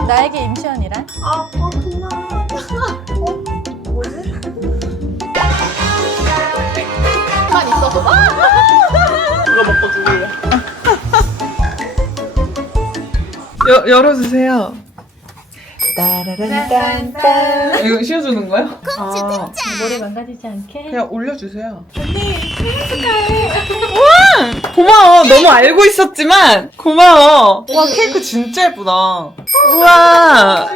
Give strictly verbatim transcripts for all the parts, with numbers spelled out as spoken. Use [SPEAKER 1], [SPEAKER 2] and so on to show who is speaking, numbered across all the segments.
[SPEAKER 1] 나에게 임시완이란?
[SPEAKER 2] 아, 어, 그만. 어? 뭐지?
[SPEAKER 1] 가만 있어도
[SPEAKER 2] 이거 먹고 죽을래.
[SPEAKER 3] 여, 열어주세요.
[SPEAKER 1] 딴딴딴.
[SPEAKER 3] 이거 씌워주는 거야? 아,
[SPEAKER 1] 머리 망가지지 않게.
[SPEAKER 3] 그냥 올려주세요. 우와! 고마워. 너무 알고 있었지만 고마워. 와, 케이크 진짜 예쁘다. 우와.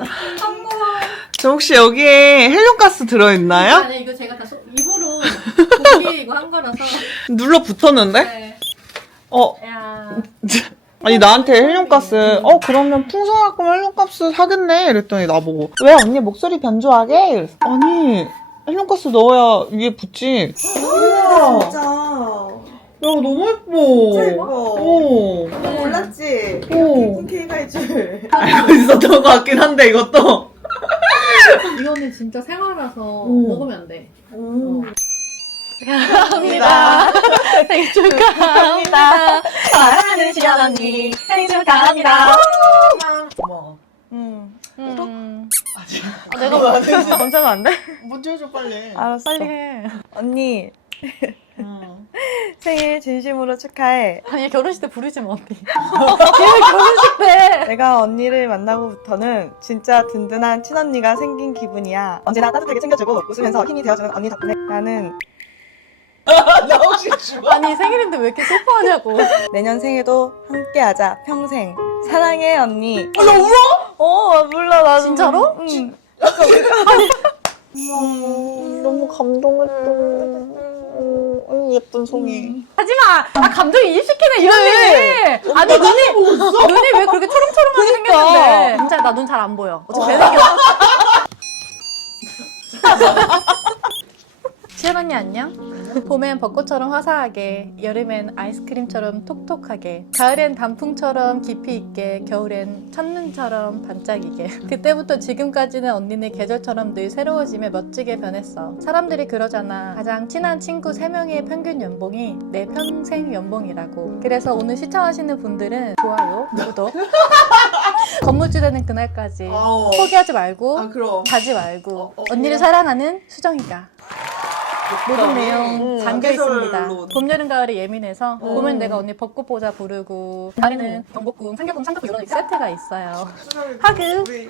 [SPEAKER 3] 저 혹시 여기에 헬륨가스 들어있나요?
[SPEAKER 1] 아니 이거 제가 다 소, 입으로 고기 이거 한 거라서.
[SPEAKER 3] 눌러 붙었는데?
[SPEAKER 1] 네.
[SPEAKER 3] 어.
[SPEAKER 1] 야.
[SPEAKER 3] 아니 나한테 헬륨가스 어 그러면 풍선할 거면 헬륨가스 사겠네 이랬더니 나보고 왜 언니 목소리 변조하게? 이랬어. 아니 헬륨가스 넣어야 위에 붙지.
[SPEAKER 2] 우와, 진짜.
[SPEAKER 3] 야 너무 예뻐.
[SPEAKER 2] 진짜 예뻐.
[SPEAKER 3] 오.
[SPEAKER 2] 너 몰랐지?
[SPEAKER 3] 오.
[SPEAKER 2] 예쁜 케이크 할 줄.
[SPEAKER 3] 알고 있었던 것 같긴 한데 이것도.
[SPEAKER 1] 이거는 진짜 생화라서
[SPEAKER 3] 오.
[SPEAKER 1] 먹으면 안 돼.
[SPEAKER 2] 오.
[SPEAKER 1] 축하합니다. 생일 축하합니다. 사랑하는 시연 언니 생일 축하합니다.
[SPEAKER 3] 고마워.
[SPEAKER 2] 음.
[SPEAKER 1] 음.
[SPEAKER 3] 아직.
[SPEAKER 1] 아, 내가
[SPEAKER 2] 감사하면 안 돼?
[SPEAKER 3] 먼저 해줘 빨리.
[SPEAKER 2] 알았어.
[SPEAKER 1] 빨리 해.
[SPEAKER 2] 언니,
[SPEAKER 3] 응.
[SPEAKER 2] 생일 진심으로 축하해.
[SPEAKER 1] 아니 결혼식 때 부르지 마 언니. 얘 결혼식 때.
[SPEAKER 2] 내가 언니를 만나고부터는 진짜 든든한 친언니가 생긴 기분이야. 언제나 따뜻하게 챙겨주고 웃으면서 힘이 되어주는 언니 덕분에 나는
[SPEAKER 3] 나 혹시 죽어?
[SPEAKER 1] 아니 생일인데 왜 이렇게 슬퍼하냐고.
[SPEAKER 2] 내년 생에도 함께하자 평생. 사랑해 언니.
[SPEAKER 3] 아, 나 울어?
[SPEAKER 2] 어 몰라 나도.
[SPEAKER 1] 진짜로?
[SPEAKER 2] 응.
[SPEAKER 3] 음, 너무 감동했어. 언니 예쁜 송이.
[SPEAKER 1] 하지마. 나 감정 이입시키네 이런데. 아니 눈이 눈이 왜 그렇게 초롱초롱하게 생겼는데. 진짜 나 눈 잘 안 보여. 어차피 배색이야. 시연 언니 안녕? 봄엔 벚꽃처럼 화사하게, 여름엔 아이스크림처럼 톡톡하게, 가을엔 단풍처럼 깊이 있게, 겨울엔 첫눈처럼 반짝이게. 그때부터 지금까지는 언니는 계절처럼 늘 새로워지며 멋지게 변했어. 사람들이 그러잖아. 가장 친한 친구 세 명의 평균 연봉이 내 평생 연봉이라고. 그래서 오늘 시청하시는 분들은 좋아요, 구독, 건물주 되는 그날까지
[SPEAKER 3] 아우.
[SPEAKER 1] 포기하지 말고
[SPEAKER 3] 아 그럼.
[SPEAKER 1] 가지 말고
[SPEAKER 3] 어, 어,
[SPEAKER 1] 언니를
[SPEAKER 3] 그래.
[SPEAKER 1] 사랑하는 수정이가 모든 내용
[SPEAKER 2] 음,
[SPEAKER 1] 담겨 있습니다.
[SPEAKER 3] 사계절로.
[SPEAKER 1] 봄, 여름, 가을에 예민해서
[SPEAKER 3] 음.
[SPEAKER 1] 봄엔 내가 언니 벚꽃보자 부르고 가을에는 경복궁, 삼겹궁, 삼겹궁 이런 세트가 있어요. 하그
[SPEAKER 3] 우리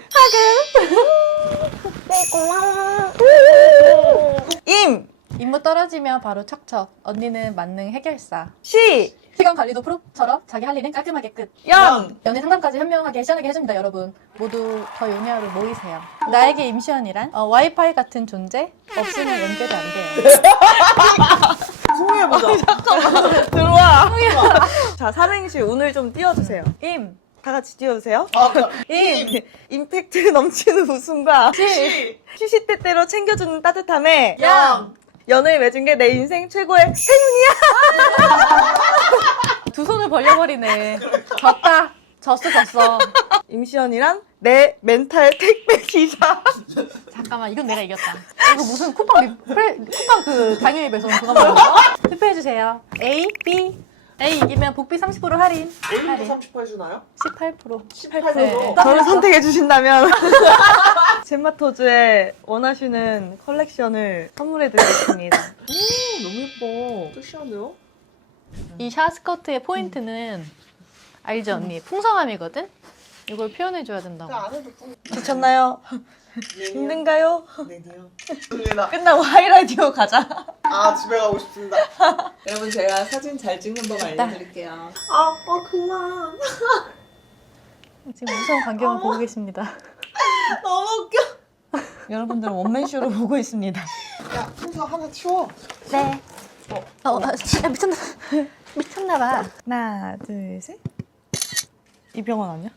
[SPEAKER 2] 임.
[SPEAKER 1] 임무 떨어지면 바로 척척. 언니는 만능 해결사.
[SPEAKER 2] 시.
[SPEAKER 1] 시간 관리도 프로처럼 자기 할 일은 깔끔하게 끝.
[SPEAKER 2] 연.
[SPEAKER 1] 연애 상담까지 현명하게 시원하게 해줍니다. 여러분 모두 더 요냐로 모이세요. 나에게 임시완이란 어, 와이파이 같은 존재? 없으면 연결이 안 돼요.
[SPEAKER 3] 송이해보자.
[SPEAKER 2] 들어와. 자 삼행시 오늘 좀 띄워주세요.
[SPEAKER 1] 임,
[SPEAKER 2] 다 같이 띄워주세요.
[SPEAKER 3] 아,
[SPEAKER 1] 임,
[SPEAKER 2] 임팩트 넘치는 웃음과
[SPEAKER 1] 시,
[SPEAKER 2] 시시때때로 챙겨주는 따뜻함에
[SPEAKER 1] 양.
[SPEAKER 2] 연을 맺은 게 내 인생 최고의
[SPEAKER 1] 두 손을 벌려버리네. 졌다. 졌어, 졌어.
[SPEAKER 2] 임시연이란 내 멘탈 택배 기사.
[SPEAKER 1] 잠깐만, 이건 내가 이겼다. 이거 무슨 쿠팡 리, 프레, 쿠팡 그 당일 배송 그거 말하는 거? 투표해주세요. A, B. A 이기면 복비 삼십 퍼센트 할인.
[SPEAKER 3] A도
[SPEAKER 1] 할인.
[SPEAKER 3] 삼십 퍼센트 해주나요?
[SPEAKER 1] 십팔 퍼센트.
[SPEAKER 3] 십팔 퍼센트.
[SPEAKER 1] 네.
[SPEAKER 2] 저를 선택해 주신다면 젠마토즈에 원하시는 컬렉션을 선물해 드리겠습니다.
[SPEAKER 3] 오, 너무 예뻐. 또 시원해요?
[SPEAKER 1] 이 샤스커트의 포인트는 알죠, 언니? 풍성함이거든? 이걸 표현해줘야 된다고.
[SPEAKER 3] 안 해도 뿡.
[SPEAKER 2] 지쳤나요? 힘든가요?
[SPEAKER 3] 네네요. 좋습니다.
[SPEAKER 2] 끝나고 하이라디오 가자.
[SPEAKER 3] 아 집에 가고 싶습니다. 여러분 제가 사진 잘 찍는 법 알려드릴게요. 아, 어 그만.
[SPEAKER 1] 지금 무서운 광경을 보고 계십니다.
[SPEAKER 3] 너무 웃겨.
[SPEAKER 2] 여러분들은 원맨쇼로 보고 있습니다.
[SPEAKER 3] 야, 풍선 하나 치워.
[SPEAKER 1] 네.
[SPEAKER 3] 어,
[SPEAKER 1] 어, 아, 야, 미쳤나, 미쳤나봐.
[SPEAKER 2] 하나, 둘, 셋. 이병헌 아니야?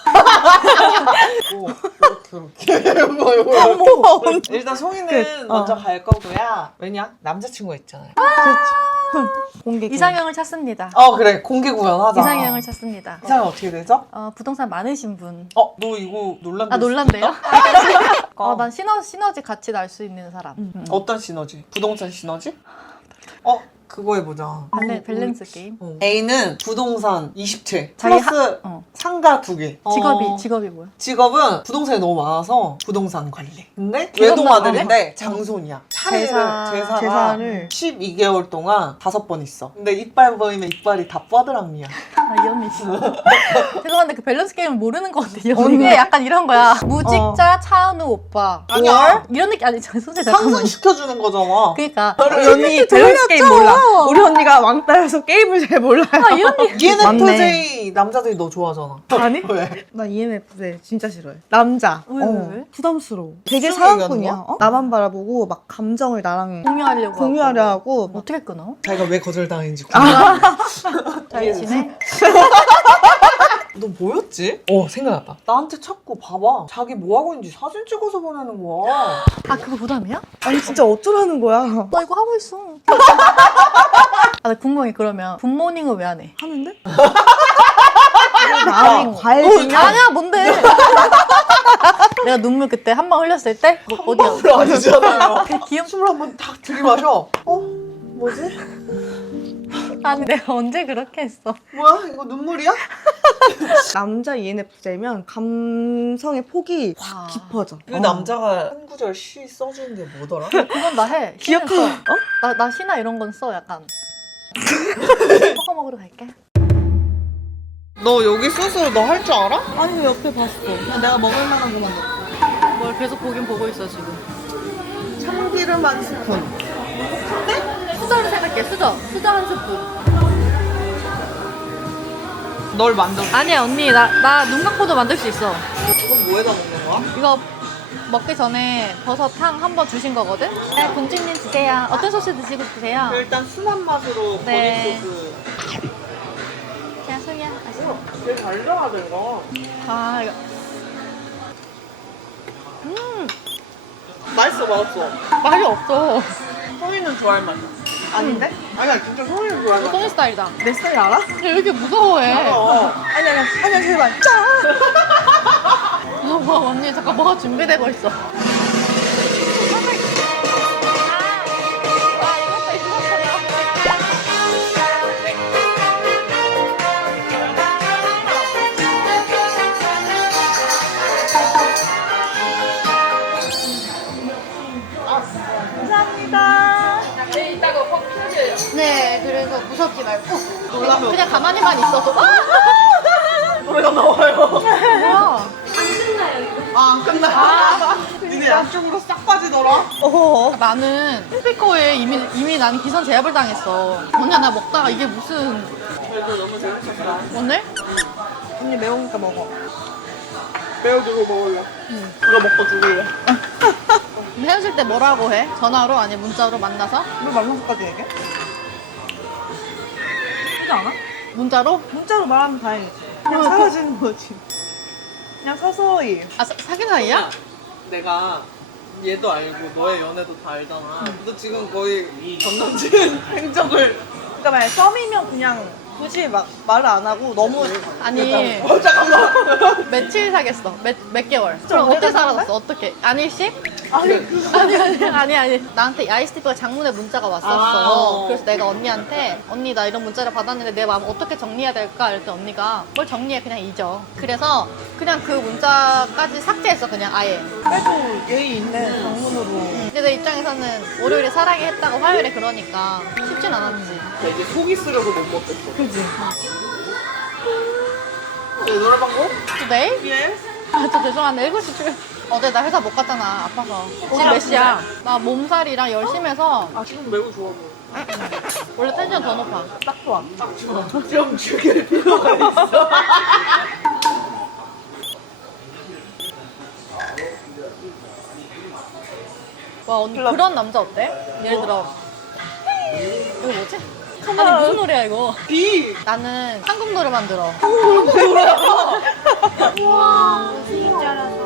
[SPEAKER 3] 오, 이렇게 이렇게. 뭐 이거. 일단 송이는
[SPEAKER 2] 끝.
[SPEAKER 3] 먼저
[SPEAKER 2] 어.
[SPEAKER 3] 갈 거고요. 왜냐? 남자친구가 있잖아요.
[SPEAKER 2] 공개.
[SPEAKER 1] 이상형을 찾습니다.
[SPEAKER 3] 어 그래 공개 구현하자.
[SPEAKER 1] 이상형을 찾습니다.
[SPEAKER 3] 이상형 어떻게 되죠?
[SPEAKER 1] 어, 부동산 많으신 분.
[SPEAKER 3] 어, 너 이거 논란.
[SPEAKER 1] 아, 놀란데요?
[SPEAKER 3] 어,
[SPEAKER 1] 어, 난 시너, 시너지 같이 날 수 있는 사람.
[SPEAKER 2] 음, 음.
[SPEAKER 3] 어떤 시너지? 부동산 시너지? 어, 그 그거 해보자.
[SPEAKER 1] 밸- 밸런스 게임.
[SPEAKER 3] 어. A는 부동산 이십 채
[SPEAKER 1] 자기
[SPEAKER 3] 플러스
[SPEAKER 1] 어.
[SPEAKER 3] 상가 두 개.
[SPEAKER 1] 직업이
[SPEAKER 3] 어.
[SPEAKER 1] 직업이 뭐야?
[SPEAKER 3] 직업은 부동산이 너무 많아서 부동산 관리. 근데
[SPEAKER 1] 직업만
[SPEAKER 3] 외동아들인데 장손이야. 차례를
[SPEAKER 1] 제사-
[SPEAKER 3] 제사가
[SPEAKER 2] 제사를.
[SPEAKER 3] 십이 개월 동안 다섯 번 있어. 근데 이빨 보이면 이빨이 다 뻐드랑미야.
[SPEAKER 1] 아, 이 언니 진짜. 죄송한데 그 밸런스 게임은 모르는 것 같아. 이 언니 약간 이런 거야. 무직자 차은우 오빠.
[SPEAKER 3] 아니야.
[SPEAKER 1] 월? 이런 느낌 아니 저 소재 잠깐만.
[SPEAKER 3] 상승시켜주는 거잖아.
[SPEAKER 1] 그러니까
[SPEAKER 2] 우리 언니 밸런스 게임 몰라. 우리 언니가 왕따여서 게임을 잘 몰라요.
[SPEAKER 1] 아, 이 언니
[SPEAKER 3] 이엔에프제이 남자들이 너 좋아하잖아.
[SPEAKER 2] 아니?
[SPEAKER 3] 왜?
[SPEAKER 2] 나 이엔에프제 진짜 싫어해. 남자.
[SPEAKER 1] 왜,
[SPEAKER 2] 어,
[SPEAKER 1] 왜, 왜?
[SPEAKER 2] 부담스러워. 되게
[SPEAKER 3] 무슨
[SPEAKER 2] 사랑꾼이야.
[SPEAKER 3] 얘기하는 거야?
[SPEAKER 2] 어? 나만 바라보고 막 감정을 나랑
[SPEAKER 1] 공유하려고
[SPEAKER 2] 공유하려
[SPEAKER 1] 하고.
[SPEAKER 2] 하고 막
[SPEAKER 1] 어떻게 끊어?
[SPEAKER 3] 자기가 왜 거절당했는지
[SPEAKER 2] 아.
[SPEAKER 1] 잘 지내?
[SPEAKER 3] 너 뭐였지? 어 생각났다. 나한테 자꾸 봐봐. 자기 뭐 하고 있는지 사진 찍어서 보내는 거야.
[SPEAKER 1] 아 그거 부담이야?
[SPEAKER 2] 아니 진짜 어쩌라는 거야.
[SPEAKER 1] 나 이거 하고 있어. 아, 나 궁금해. 그러면 굿모닝을 왜 안 해?
[SPEAKER 2] 하는데? 마음이 과해지면
[SPEAKER 1] 아니야, 뭔데? 내가 눈물 그때 한 방 흘렸을 때? 뭐, 어디야?
[SPEAKER 3] 방울 아니잖아요.
[SPEAKER 1] 그 귀염...
[SPEAKER 3] 숨을 한번 탁 들이마셔. 어? 뭐지?
[SPEAKER 1] 아니, 내가 언제 그렇게 했어?
[SPEAKER 3] 뭐야? 이거 눈물이야?
[SPEAKER 2] 남자 이엔에프제면 감성의 폭이
[SPEAKER 1] 와.
[SPEAKER 2] 확 깊어져.
[SPEAKER 3] 그
[SPEAKER 2] 어.
[SPEAKER 3] 남자가 한 구절 시 써주는 게 뭐더라?
[SPEAKER 1] 그건 나 해. 시는
[SPEAKER 2] 기억하.
[SPEAKER 1] 써.
[SPEAKER 2] 어?
[SPEAKER 1] 나, 나 시나 이런 건 써, 약간. 먹어 먹으러 갈게.
[SPEAKER 3] 너 여기 소스 너 할 줄 알아?
[SPEAKER 2] 아니 왜 옆에 봤어? 그냥 내가 먹을 만한 것만 넣고.
[SPEAKER 1] 뭘 계속 보긴 보고 있어, 지금.
[SPEAKER 2] 참기름 한 스푼.
[SPEAKER 1] 수저를 생각해, 수저. 수저 한 스푼.
[SPEAKER 3] 널 만들어.
[SPEAKER 1] 아니야, 언니. 나, 나 눈 감고도 만들 수 있어.
[SPEAKER 3] 이거 뭐에다 먹는 거야?
[SPEAKER 1] 이거 먹기 전에 버섯탕 한 번 주신 거거든? 네, 공주님 드세요. 어떤 소스 드시고 싶으세요?
[SPEAKER 3] 일단 순한 맛으로
[SPEAKER 1] 네.
[SPEAKER 3] 버리 소스.
[SPEAKER 1] 그냥 소이야. 맛있어.
[SPEAKER 3] 되게 달달하다 이거.
[SPEAKER 1] 아, 이거.
[SPEAKER 3] 맛있어 맛있어.
[SPEAKER 1] 맛이 없어.
[SPEAKER 3] 소희는 좋아할 맛. 아닌데? 아니야 진짜 소희는 좋아할 맛.
[SPEAKER 1] 소니 스타일이다.
[SPEAKER 2] 내 스타일 알아?
[SPEAKER 1] 왜 이렇게 무서워해?
[SPEAKER 3] 어.
[SPEAKER 2] 아니 아니 아니 제발. 짜.
[SPEAKER 1] 어, 뭐, 언니 잠깐 뭐가 준비되고 있어.
[SPEAKER 2] 감사합니다.
[SPEAKER 1] 네, 그래서 무섭지 말고
[SPEAKER 3] 놀라면
[SPEAKER 1] 그냥 가만히만 있어도 아!
[SPEAKER 3] 노래가 나와요.
[SPEAKER 1] 뭐야?
[SPEAKER 3] 아, 안 끝나. 니네 양쪽으로 싹 빠지더라.
[SPEAKER 2] 어.
[SPEAKER 1] 나는 스피커에 이미 이미 나는 기선 제압을 당했어. 언니야 나 먹다가 이게 무슨
[SPEAKER 3] 그래도 너무 재밌었어.
[SPEAKER 1] 오늘?
[SPEAKER 2] 언니 매우니까 먹어.
[SPEAKER 3] 매워주고 먹을래.
[SPEAKER 1] 응.
[SPEAKER 3] 이거 먹고 죽을래.
[SPEAKER 1] 근데 헤어질 때 뭐라고 해? 전화로 아니면 문자로 만나서?
[SPEAKER 2] 왜 말랑까지 얘기해? 그러지 않아?
[SPEAKER 1] 문자로?
[SPEAKER 2] 문자로 말하면 다행이지. 그냥 사라지는 거지. 그냥 서서히.
[SPEAKER 1] 아 사, 사귄 사이야?
[SPEAKER 3] 내가 얘도 알고 너의 연애도 다 알잖아. 너 지금 거의 전 남친 행적을.
[SPEAKER 2] 그러니까 만약 썸이면 그냥 굳이 막 말을 안 하고 너무
[SPEAKER 1] 아니
[SPEAKER 3] 어, 잠깐만.
[SPEAKER 1] 며칠 사귀었어? 몇, 몇 개월?
[SPEAKER 2] 좀
[SPEAKER 1] 그럼 어떻게
[SPEAKER 2] 오래 살았네?
[SPEAKER 1] 살았어? 어떻게? 안일씩?
[SPEAKER 2] 아니 그거
[SPEAKER 1] 아니 아니 아니 아니 나한테 아이스티프가 장문의 문자가 왔었어.
[SPEAKER 3] 아.
[SPEAKER 1] 그래서 내가 언니한테 언니 나 이런 문자를 받았는데 내 마음 어떻게 정리해야 될까? 이랬더니 언니가 뭘 정리해 그냥 잊어. 그래서 그냥 그 문자까지 삭제했어 그냥 아예.
[SPEAKER 2] 그래도 예의 있네 장문으로.
[SPEAKER 1] 근데 내 입장에서는 월요일에 사랑해 했다가 화요일에 그러니까 쉽진 않았지.
[SPEAKER 3] 이제 속이 쓰려고 못 먹겠어.
[SPEAKER 2] 그지?
[SPEAKER 3] 내 노래방 고?
[SPEAKER 1] 또 내일?
[SPEAKER 3] 예.
[SPEAKER 1] 아, 저 죄송한데 일곱 시 출. 어제 나 회사 못 갔잖아 아파서. 지금 몇 시야? 나 몸살이랑 열심히 해서
[SPEAKER 3] 아 지금 매우 좋아 보여.
[SPEAKER 1] 원래 텐션 더 높아.
[SPEAKER 2] 딱 좋아.
[SPEAKER 3] 딱 좋아. 좀 죽일 필요가 있어.
[SPEAKER 1] 와 언니
[SPEAKER 2] 클럽.
[SPEAKER 1] 그런 남자 어때? 예를 들어 이거 뭐지? 아니 무슨 노래야 이거?
[SPEAKER 3] 비.
[SPEAKER 1] 나는 한국 노래만 들어.
[SPEAKER 3] 노래야.
[SPEAKER 1] 와 진짜